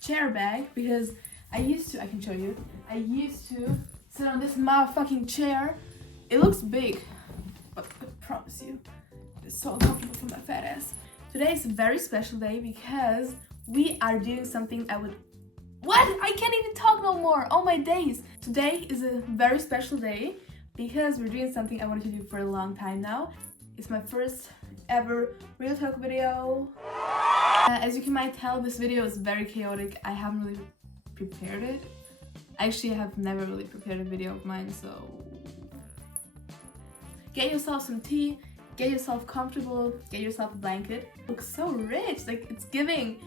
chair bag because I can show you, I used to sit on this motherfucking chair. It looks big, but I promise you, it's so uncomfortable for my fat ass. Today is a very special day because we are doing something I can't even talk no more. Oh my days. Today is a very special day because we're doing something I wanted to do for a long time now. It's my first ever real talk video. As you might tell, this video is very chaotic. I haven't really prepared it. Actually, I have never really prepared a video of mine, so get yourself some tea, get yourself comfortable, get yourself a blanket. It looks so rich, like it's giving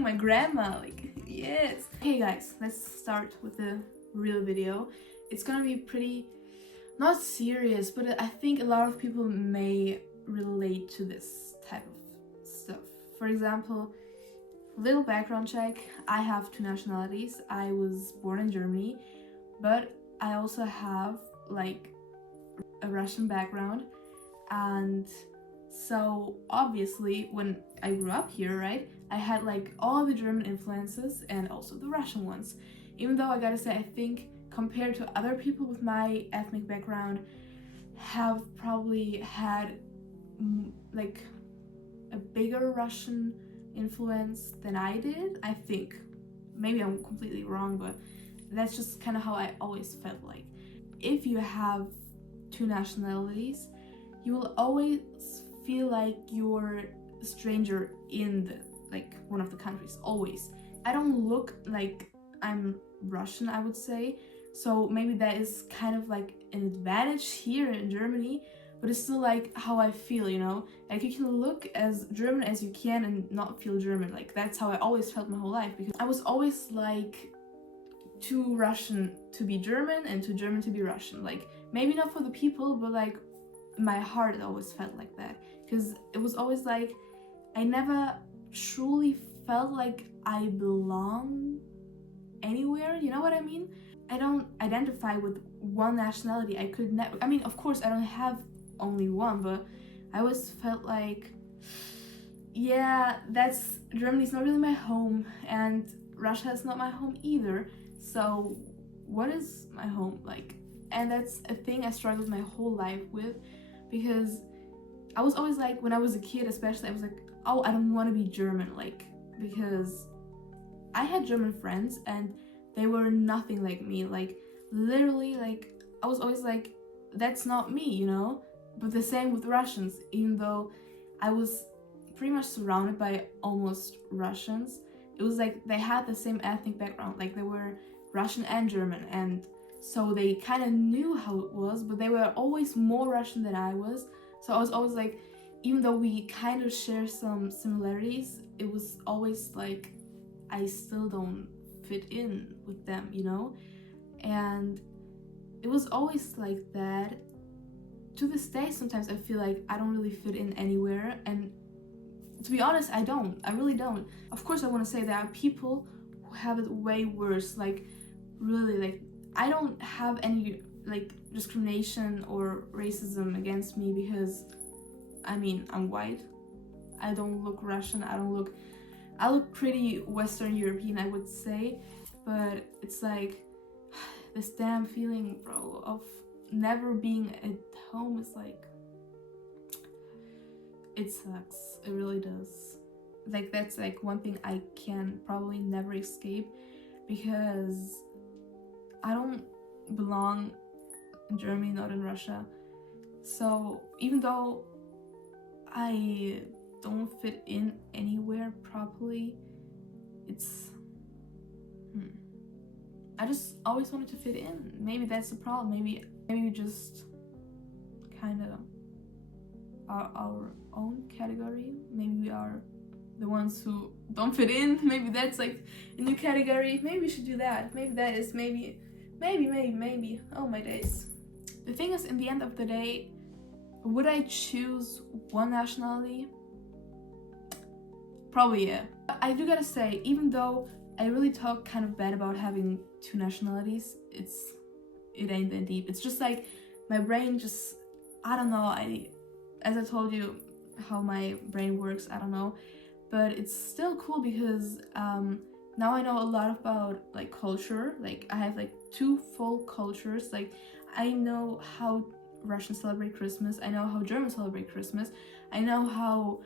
my grandma, like yes. Okay guys, let's start with the real video. It's gonna be pretty, not serious, but I think a lot of people may relate to this type of stuff. For example, little background check, I have two nationalities. I was born in Germany, but I also have like a Russian background, and so obviously when I grew up here, right, I had like all the German influences and also the Russian ones. Even though I gotta say, I think compared to other people with my ethnic background have probably had like a bigger Russian influence than I did, I think. Maybe I'm completely wrong, but that's just kind of how I always felt like. If you have two nationalities, you will always feel like you're a stranger in one of the countries, always. I don't look like I'm Russian, I would say, so maybe that is kind of like an advantage here in Germany, but it's still like how I feel, you know? Like you can look as German as you can and not feel German. Like that's how I always felt my whole life, because I was always like too Russian to be German and too German to be Russian. Like maybe not for the people, but like my heart always felt like that, because it was always like I never truly felt like I belong anywhere, you know what I mean? I don't identify with one nationality. I could never, I mean, of course I don't have only one, but I always felt like, yeah, Germany's not really my home and Russia is not my home either, so what is my home like? And that's a thing I struggled my whole life with, because I was always like, when I was a kid especially, I was like, oh, I don't want to be German, like, because I had German friends and they were nothing like me, like literally, like I was always like, that's not me, you know? But the same with Russians, even though I was pretty much surrounded by almost Russians, it was like they had the same ethnic background, like they were Russian and German, and so they kind of knew how it was, but they were always more Russian than I was. So I was always like, even though we kind of share some similarities, it was always like I still don't fit in with them, you know? And it was always like that. To this day, sometimes I feel like I don't really fit in anywhere, and to be honest, I really don't. Of course, I want to say there are people who have it way worse, like really, like I don't have any like discrimination or racism against me because I mean, I'm white, I don't look Russian, I look pretty Western European, I would say, but it's like this damn feeling, bro, of never being at home is like, it sucks, it really does. Like that's like one thing I can probably never escape, because I don't belong in Germany, not in Russia. So even though I don't fit in anywhere properly, it's I just always wanted to fit in. Maybe that's the problem. Maybe we just kind of are our own category. Maybe we are the ones who don't fit in. Maybe that's like a new category. Maybe we should do that. Maybe that is maybe. Oh my days. The thing is, in the end of the day, would I choose one nationality? Probably yeah. I do gotta say, even though I really talk kind of bad about having two nationalities, it ain't that deep. It's just like my brain just, I don't know, as I told you how my brain works, I don't know, but it's still cool because now I know a lot about like culture. Like I have like 2 full cultures. Like I know how Russians celebrate Christmas, I know how Germans celebrate Christmas, I know how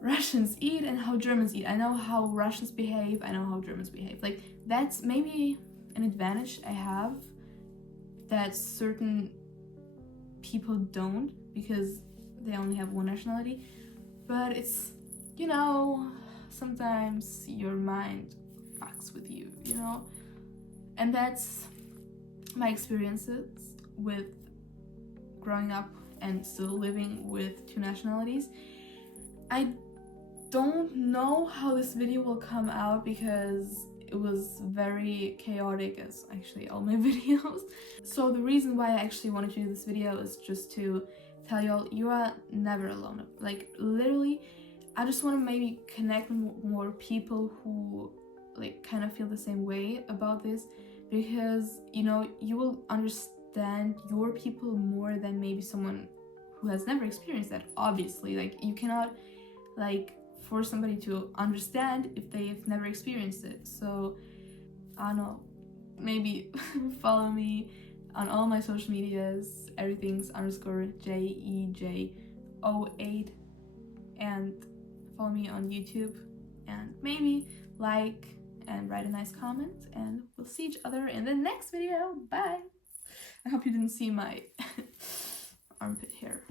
Russians eat and how Germans eat, I know how Russians behave, I know how Germans behave. Like that's maybe an advantage I have that certain people don't, because they only have one nationality. But it's, you know, sometimes your mind fucks with you, you know? And that's my experiences with growing up and still living with 2 nationalities. I don't know how this video will come out because it was very chaotic, as actually all my videos. So the reason why I actually wanted to do this video is just to tell y'all you are never alone. Like literally, I just want to maybe connect with more people who like kind of feel the same way about this, because you know, you will understand your people more than maybe someone who has never experienced that. Obviously, like you cannot like force somebody to understand if they've never experienced it. So I don't know, maybe follow me on all my social medias. Everything's _JEJ08, and follow me on YouTube, and maybe like and write a nice comment, and we'll see each other in the next video. Bye. I hope you didn't see my armpit hair.